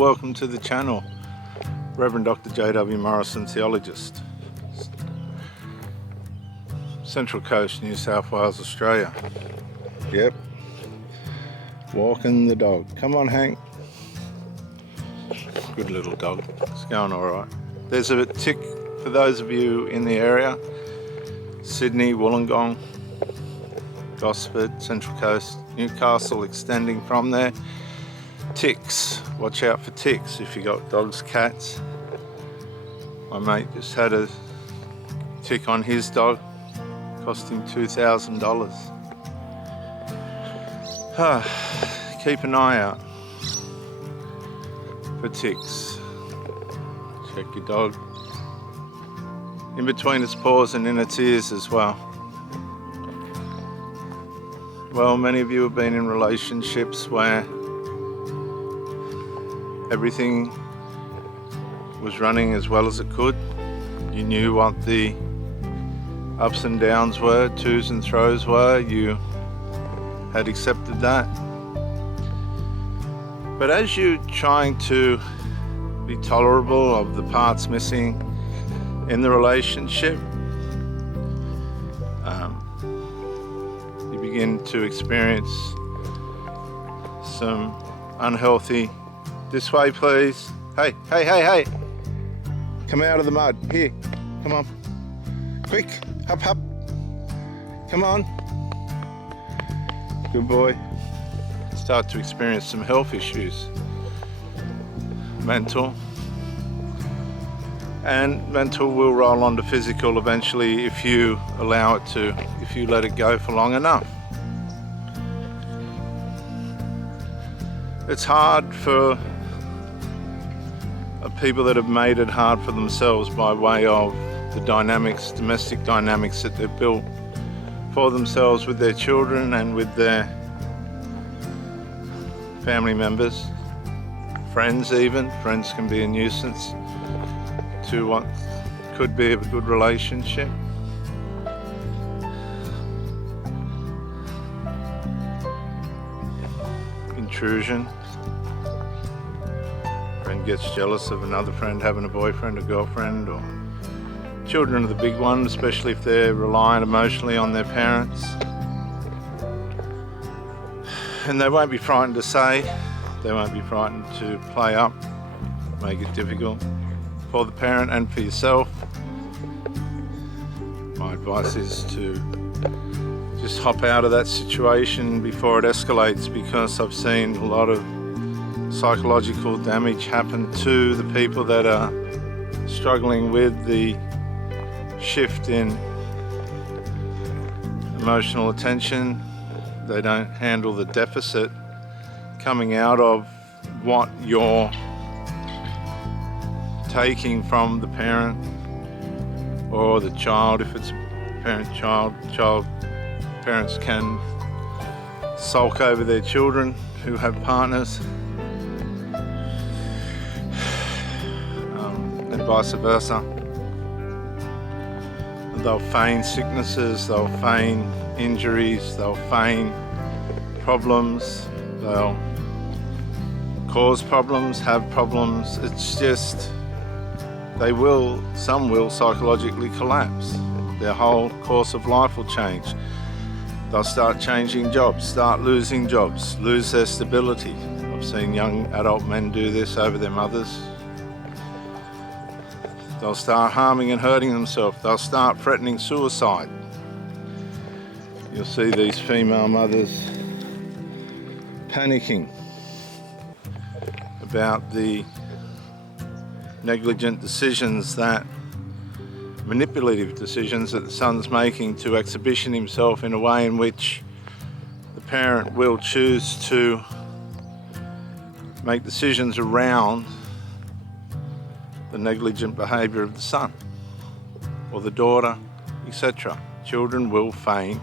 welcome to the channel. Reverend Dr. J.W. Morrison, theologist. Central Coast, New South Wales, Australia. Yep. Walking the dog. Come on, Hank. Good little dog. It's going alright. There's a tick for those of you in the area. Sydney, Wollongong, Gosford, Central Coast, Newcastle, extending from there. Ticks. Watch out for ticks if you got dogs, cats. My mate just had a tick on his dog. Cost him $2,000. Keep an eye out for ticks. Check your dog in between its paws and in its ears as well. Well, many of you have been in relationships where everything was running as well as it could. You knew what the ups and downs were, twos and throws were. You had accepted that. But as you're trying to be tolerable of the parts missing in the relationship, you begin to experience some unhealthy, this way please, hey, come out of the mud, here, come on, quick, hop, come on, good boy. Start to experience some health issues, mental, and mental will roll on to physical eventually if you allow it to, if you let it go for long enough. It's hard for people that have made it hard for themselves by way of the dynamics, domestic dynamics that they've built for themselves with their children and with their family members, friends even. Friends can be a nuisance to what could be a good relationship. Intrusion. Friend gets jealous of another friend having a boyfriend or girlfriend, or children are the big one, especially if they're reliant emotionally on their parents. And they won't be frightened to say, they won't be frightened to play up, make it difficult for the parent and for yourself. My advice is to just hop out of that situation before it escalates, because I've seen a lot of psychological damage happen to the people that are struggling with the shift in emotional attention. They don't handle the deficit coming out of what you're taking from the parent or the child. If it's parent-child, parents can sulk over their children who have partners, and vice versa. They'll feign sicknesses, they'll feign injuries, they'll feign problems, they'll cause problems, have problems. It's just, some will psychologically collapse. Their whole course of life will change. They'll start changing jobs, start losing jobs, lose their stability. I've seen young adult men do this over their mothers. They'll start harming and hurting themselves. They'll start threatening suicide. You'll see these female mothers panicking about the negligent decisions, that manipulative decisions that the son's making to exhibition himself in a way in which the parent will choose to make decisions around the negligent behaviour of the son or the daughter, etc. Children will feign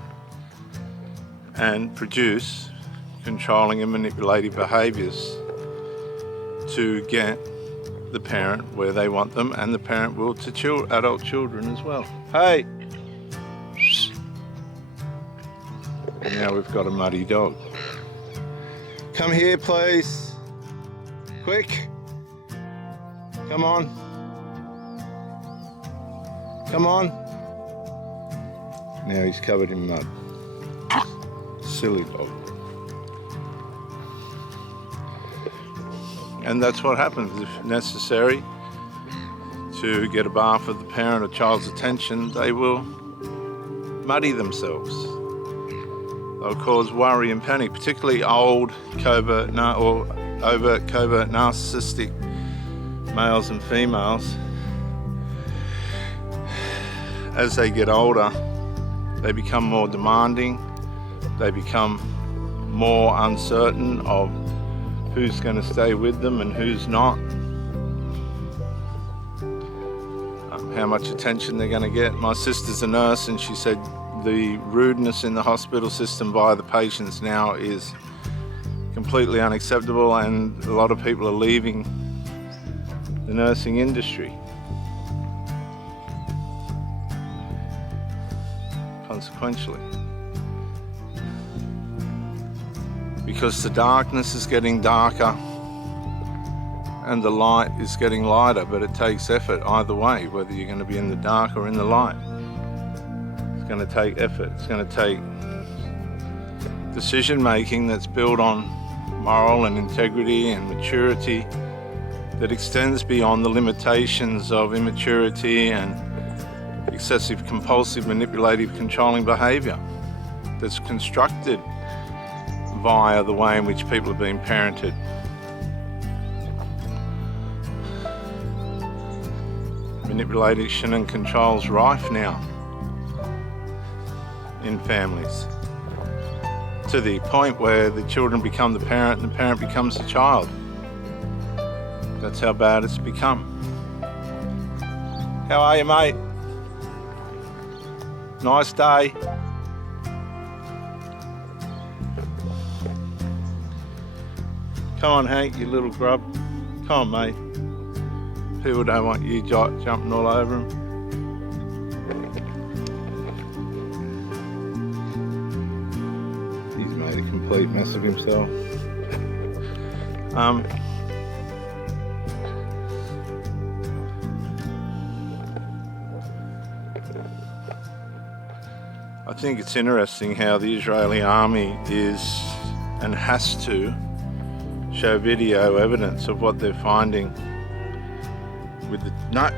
and produce controlling and manipulative behaviours to get the parent where they want them, and the parent will to adult children as well. Hey! Now we've got a muddy dog. Come here, please. Quick. Come on. Come on. Now he's covered in mud. Silly dog. And that's what happens. If necessary to get a bath of the parent or child's attention, they will muddy themselves. They'll cause worry and panic, particularly old covert or overt covert narcissistic males and females. As they get older, they become more demanding, they become more uncertain of who's going to stay with them and who's not, how much attention they're going to get. My sister's a nurse and she said the rudeness in the hospital system by the patients now is completely unacceptable, and a lot of people are leaving the nursing industry. Consequentially. Because the darkness is getting darker and the light is getting lighter, but it takes effort either way, whether you're going to be in the dark or in the light. It's going to take effort. It's going to take decision making that's built on moral and integrity and maturity that extends beyond the limitations of immaturity and excessive, compulsive, manipulative, controlling behaviour that's constructed via the way in which people are being parented. Manipulation and control is rife now in families, to the point where the children become the parent and the parent becomes the child. That's how bad it's become. How are you, mate? Nice day. Come on, Hank, you little grub. Come on, mate. People don't want you jumping all over them. He's made a complete mess of himself. I think it's interesting how the Israeli army is and has to show video evidence of what they're finding with the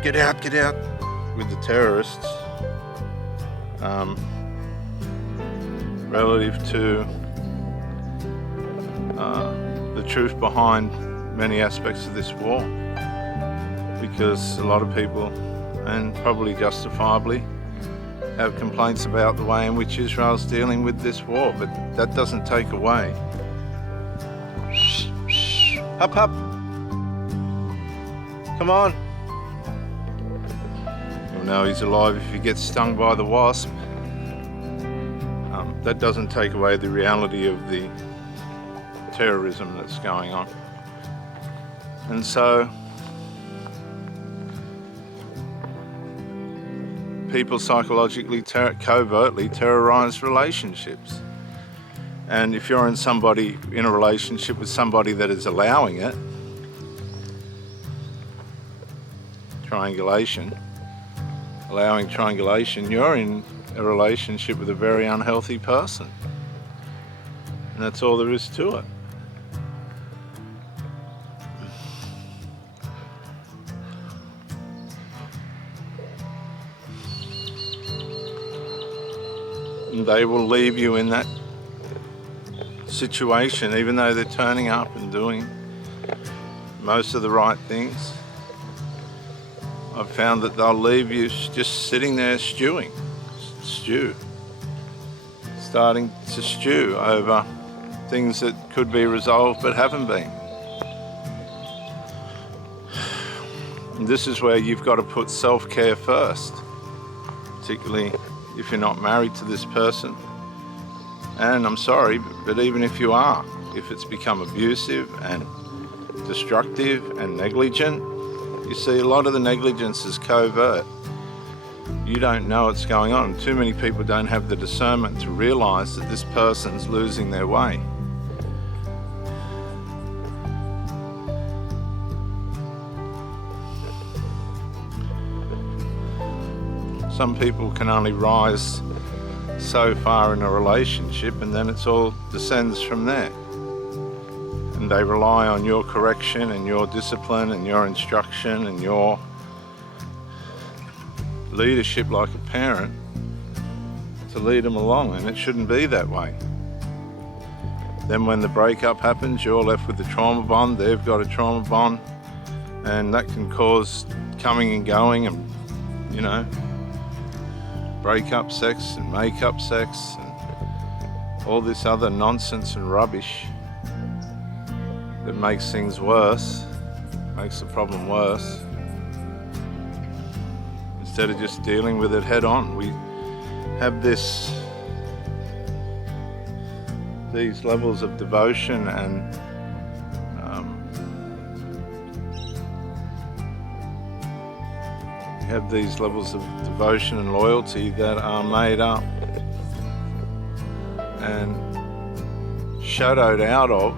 get out with the terrorists, relative to the truth behind many aspects of this war, because a lot of people, and probably justifiably, have complaints about the way in which Israel's dealing with this war, but that doesn't take away. Up, up. Come on. You'll know he's alive if he gets stung by the wasp. That doesn't take away the reality of the terrorism that's going on. And so people psychologically covertly terrorize relationships. And if you're in a relationship with somebody that is allowing it, allowing triangulation, you're in a relationship with a very unhealthy person. And that's all there is to it. And they will leave you in that situation, even though they're turning up and doing most of the right things. I've found that they'll leave you just sitting there starting to stew over things that could be resolved but haven't been. And this is where you've got to put self-care first, particularly if you're not married to this person. And I'm sorry, but even if you are, if it's become abusive and destructive and negligent, you see a lot of the negligence is covert. You don't know what's going on. Too many people don't have the discernment to realise that this person's losing their way. Some people can only rise so far in a relationship, and then it's all descends from there. And they rely on your correction and your discipline and your instruction and your leadership like a parent to lead them along, and it shouldn't be that way. Then when the breakup happens, you're left with the trauma bond, they've got a trauma bond, and that can cause coming and going and, you know, break-up sex and make-up sex and all this other nonsense and rubbish that makes things worse, makes the problem worse, instead of just dealing with it head on. We have these levels of devotion and have these levels of devotion and loyalty that are made up and shadowed out of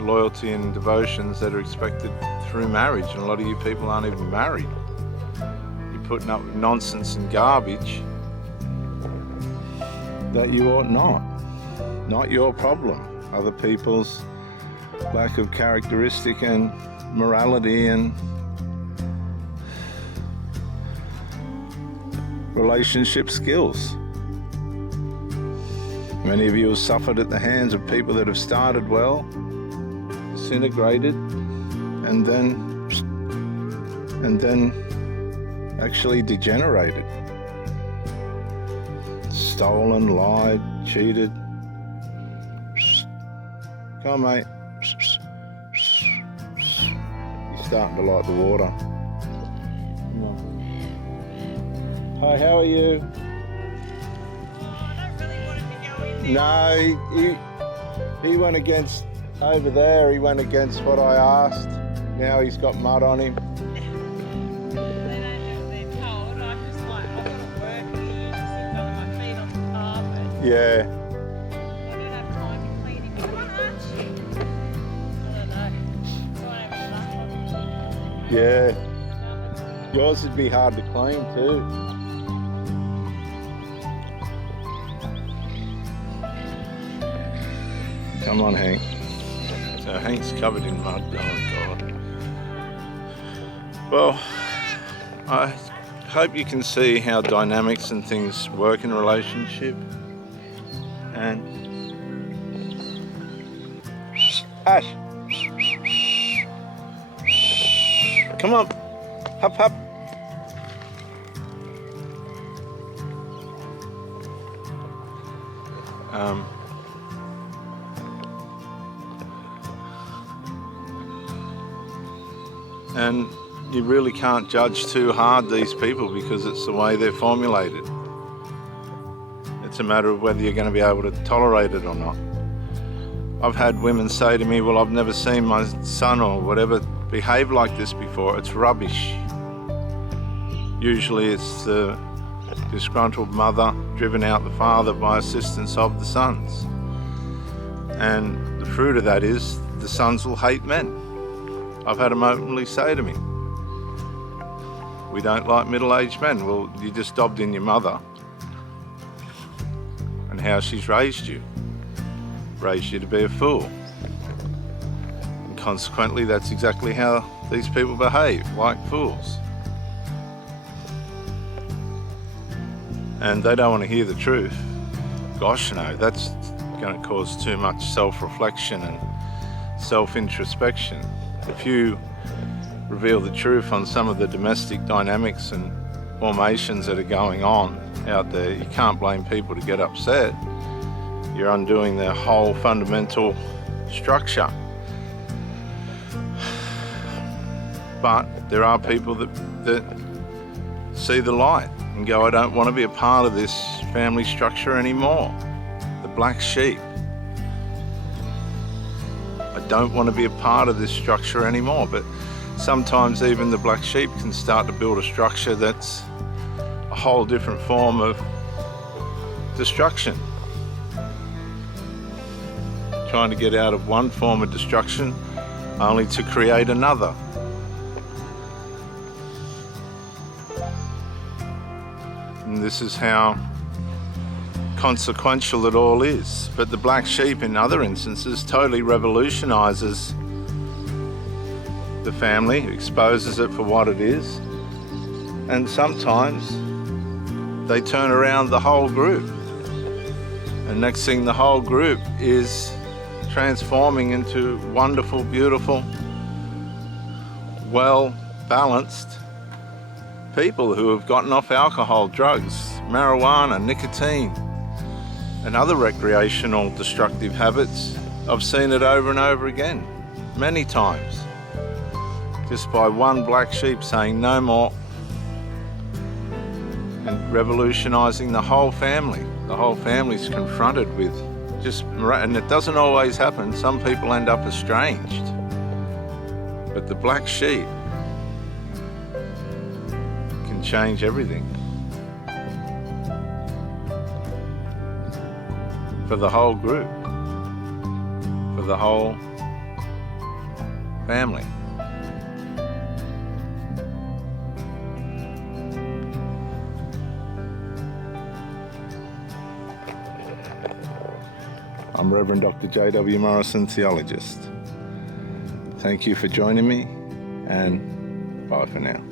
loyalty and devotions that are expected through marriage, and a lot of you people aren't even married. You're putting up with nonsense and garbage that you ought not your problem. Other people's lack of characteristic and morality and relationship skills. Many of you have suffered at the hands of people that have started well, disintegrated, and then actually degenerated. Stolen, lied, cheated. Come on, mate. You're starting to like the water. Come on. Hi, how are you? I don't really want him to go in there. No, he went against, over there, he went against what I asked. Now he's got mud on him. They don't do what they're told. I'm just like, I've got to work here, just sitting on my feet on the carpet. Yeah. I don't have time to clean him. Come on, aren't you? I don't know. So I have a Yeah. Yours would be hard to clean too. Come on, Hank. So Hank's covered in mud. Oh God. Well, I hope you can see how dynamics and things work in a relationship. And Ash, come on, hop, hop. And you really can't judge too hard these people because it's the way they're formulated. It's a matter of whether you're going to be able to tolerate it or not. I've had women say to me, well, I've never seen my son or whatever behave like this before. It's rubbish. Usually it's the disgruntled mother driven out the father by assistance of the sons. And the fruit of that is the sons will hate men. I've had them openly say to me, we don't like middle-aged men. Well, you just dobbed in your mother and how she's raised you to be a fool. And consequently, that's exactly how these people behave, like fools. And they don't want to hear the truth. Gosh, no, that's going to cause too much self-reflection and self-introspection. If you reveal the truth on some of the domestic dynamics and formations that are going on out there, you can't blame people to get upset. You're undoing their whole fundamental structure. But there are people that see the light and go, I don't want to be a part of this family structure anymore. The black sheep. I don't want to be a part of this structure anymore. But sometimes even the black sheep can start to build a structure that's a whole different form of destruction. Trying to get out of one form of destruction only to create another. And this is how consequential it all is. But the black sheep in other instances totally revolutionises the family, exposes it for what it is, and sometimes they turn around the whole group. And next thing, the whole group is transforming into wonderful, beautiful, well-balanced people who have gotten off alcohol, drugs, marijuana, nicotine, and other recreational destructive habits. I've seen it over and over again, many times, just by one black sheep saying no more and revolutionising the whole family. The whole family's confronted with and it doesn't always happen. Some people end up estranged. But the black sheep can change everything for the whole group, for the whole family. I'm Reverend Dr. J.W. Morrison, theologist. Thank you for joining me, and bye for now.